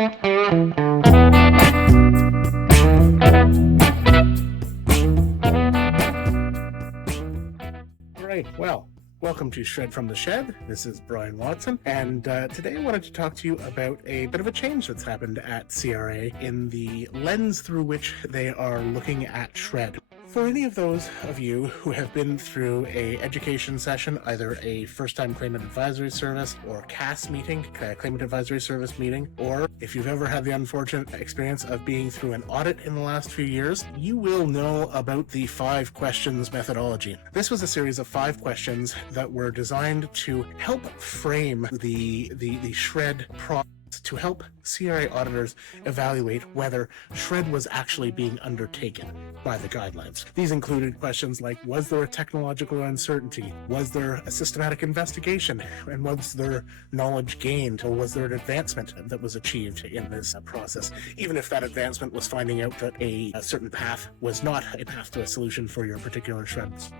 Right, well, welcome to Shred from the Shed. This is Brian Watson, and today I wanted to talk to you about a bit of a change that's happened at CRA in the lens through which they are looking at shred. For any of those of you who have been through a education session, either a first-time claimant advisory service or CAS meeting, claimant advisory service meeting, or if you've ever had the unfortunate experience of being through an audit in the last few years, you will know about the 5 questions methodology. This was a series of 5 questions that were designed to help frame the shred process, to help CRA auditors evaluate whether shred was actually being undertaken by the guidelines. These included questions like, was there a technological uncertainty? Was there a systematic investigation? And was there knowledge gained? Or was there an advancement that was achieved in this process? Even if that advancement was finding out that a certain path was not a path to a solution for your particular shreds.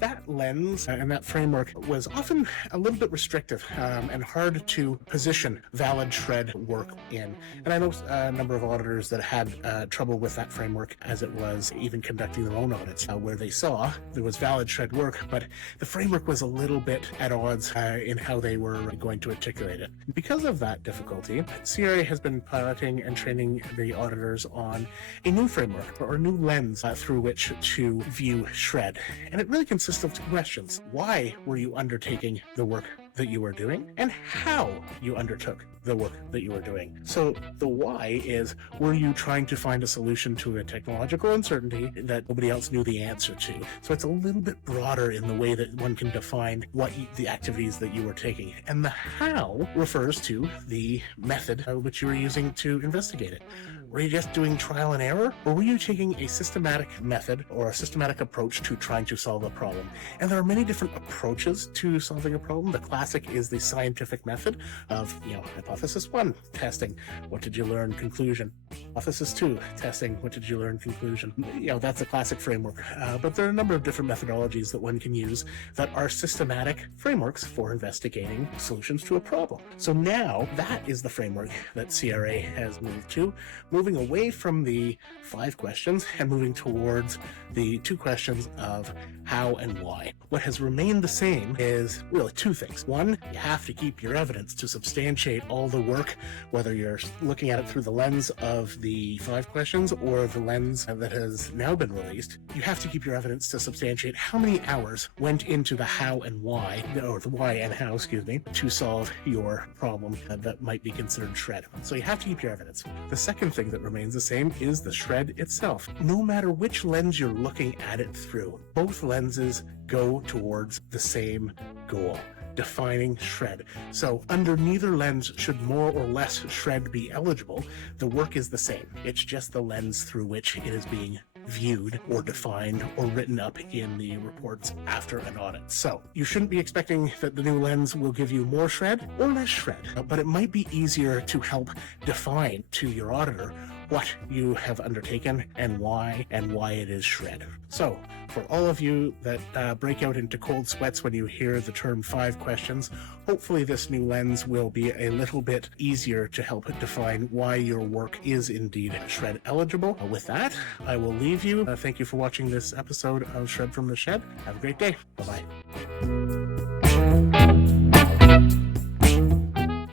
That lens and that framework was often a little bit restrictive and hard to position valid shred work in. And I know a number of auditors that had trouble with that framework as it was even conducting their own audits, where they saw there was valid shred work, but the framework was a little bit at odds in how they were going to articulate it. Because of that difficulty, CRA has been piloting and training the auditors on a new framework or a new lens through which to view shred. And it really consists of 2 questions. Why were you undertaking the work that you were doing, and how you undertook the work that you were doing? So the why is, were you trying to find a solution to a technological uncertainty that nobody else knew the answer to? So it's a little bit broader in the way that one can define what the activities that you were taking. And the how refers to the method which you were using to investigate it. Were you just doing trial and error, or were you taking a systematic method or a systematic approach to trying to solve a problem? And there are many different approaches to solving a problem. The classic is the scientific method of, hypothesis 1, testing. What did you learn? Conclusion. Hypothesis 2, testing. What did you learn? Conclusion. That's a classic framework. But there are a number of different methodologies that one can use that are systematic frameworks for investigating solutions to a problem. So now that is the framework that CRA has moved to, moving away from the 5 questions and moving towards the 2 questions of how and why. What has remained the same is really 2 things. 1, you have to keep your evidence to substantiate all the work, whether you're looking at it through the lens of the 5 questions or the lens that has now been released. You have to keep your evidence to substantiate how many hours went into the how and why, or the why and how, to solve your problem that might be considered shred. So you have to keep your evidence. The second thing that remains the same is the shred itself. No matter which lens you're looking at it through, both lenses go towards the same goal: defining shred. So under neither lens should more or less shred be eligible. The work is the same. It's just the lens through which it is being viewed or defined or written up in the reports after an audit. So you shouldn't be expecting that the new lens will give you more shred or less shred, but it might be easier to help define to your auditor what you have undertaken and why it is shred. So for all of you that break out into cold sweats when you hear the term 5 questions, hopefully this new lens will be a little bit easier to help define why your work is indeed shred eligible. With that, I will leave you. Thank you for watching this episode of Shred from the Shed. Have a great day. Bye-bye.